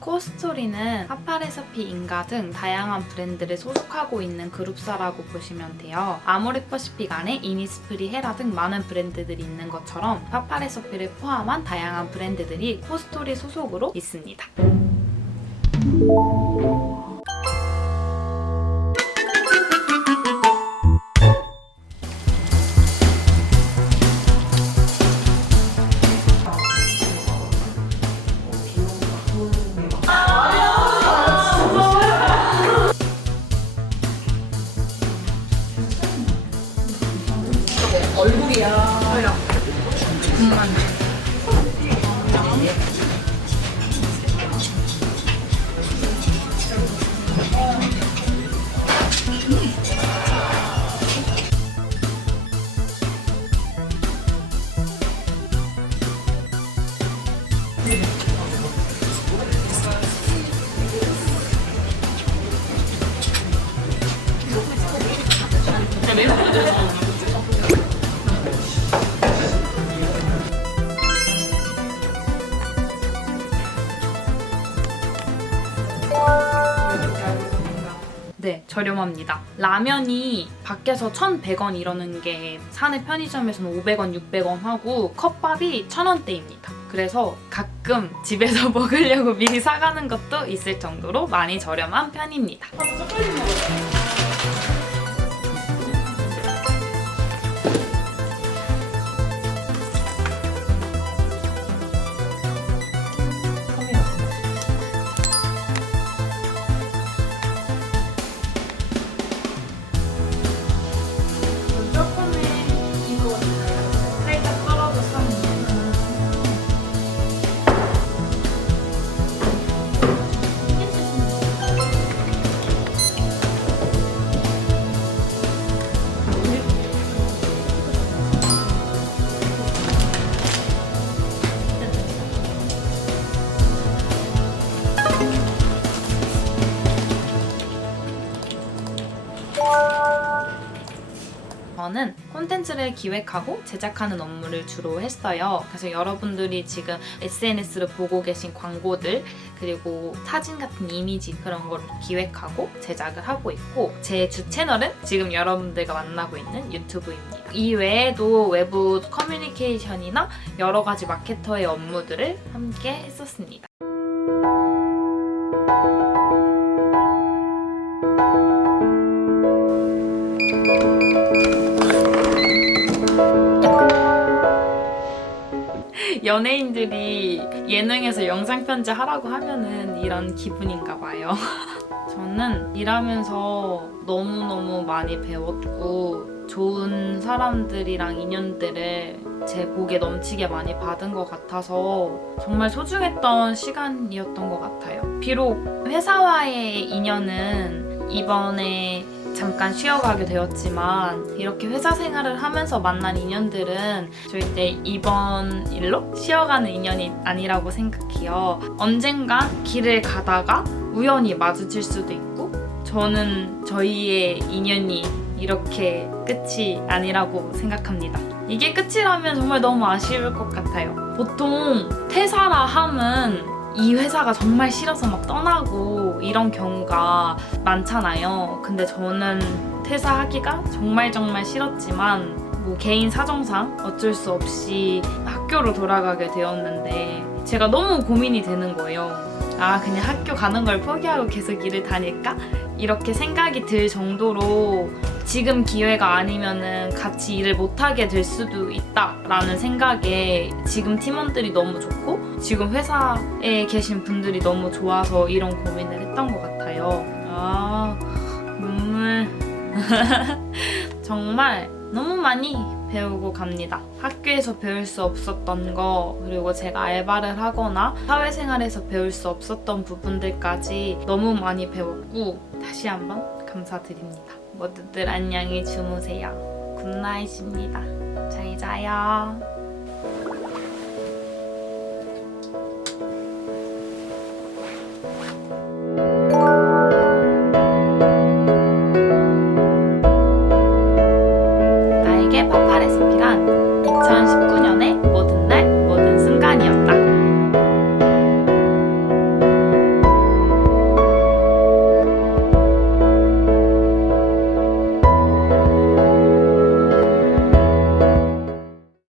코스토리는 파파레서피 인가 등 다양한 브랜드를 소속하고 있는 그룹사라고 보시면 돼요. 아모레퍼시픽 안에 이니스프리, 헤라 등 많은 브랜드들이 있는 것처럼 파파레서피를 포함한 다양한 브랜드들이 코스토리 소속으로 있습니다. 얼굴이야. 뭐야? 정말. 매운 네, 저렴합니다. 라면이 밖에서 1,100원 이러는 게 사내 편의점에서는 500원, 600원 하고 컵밥이 1,000원대입니다. 그래서 가끔 집에서 먹으려고 미리 사가는 것도 있을 정도로 많이 저렴한 편입니다. 조금의 저는 콘텐츠를 기획하고 제작하는 업무를 주로 했어요. 그래서 여러분들이 지금 SNS를 보고 계신 광고들 그리고 사진 같은 이미지 그런 거를 기획하고 제작을 하고 있고 제 주 채널은 지금 여러분들과 만나고 있는 유튜브입니다. 이 외에도 외부 커뮤니케이션이나 여러 가지 마케터의 업무들을 함께 했었습니다. 연예인들이 예능에서 영상 편지 하라고 하면은 이런 기분인가 봐요. 저는 일하면서 너무너무 많이 배웠고 좋은 사람들이랑 인연들을 제 복에 넘치게 많이 받은 것 같아서 정말 소중했던 시간이었던 것 같아요. 비록 회사와의 인연은 이번에 잠깐 쉬어가게 되었지만 이렇게 회사 생활을 하면서 만난 인연들은 절대 이번 일로 쉬어가는 인연이 아니라고 생각해요. 언젠간 길을 가다가 우연히 마주칠 수도 있고 저는 저희의 인연이 이렇게 끝이 아니라고 생각합니다. 이게 끝이라면 정말 너무 아쉬울 것 같아요. 보통 퇴사라 함은 이 회사가 정말 싫어서 막 떠나고 이런 경우가 많잖아요. 근데 저는 퇴사하기가 정말 정말 싫었지만 뭐 개인 사정상 어쩔 수 없이 학교로 돌아가게 되었는데 제가 너무 고민이 되는 거예요. 아, 그냥 학교 가는 걸 포기하고 계속 일을 다닐까? 이렇게 생각이 들 정도로 지금 기회가 아니면은 같이 일을 못하게 될 수도 있다라는 생각에 지금 팀원들이 너무 좋고 지금 회사에 계신 분들이 너무 좋아서 이런 고민을 했던 것 같아요. 아, 눈물. 정말 너무 많이 배우고 갑니다. 학교에서 배울 수 없었던 거, 그리고 제가 알바를 하거나 사회생활에서 배울 수 없었던 부분들까지 너무 많이 배웠고, 다시 한번 감사드립니다. 모두들 안녕히 주무세요. 굿나잇입니다. 잘 자요.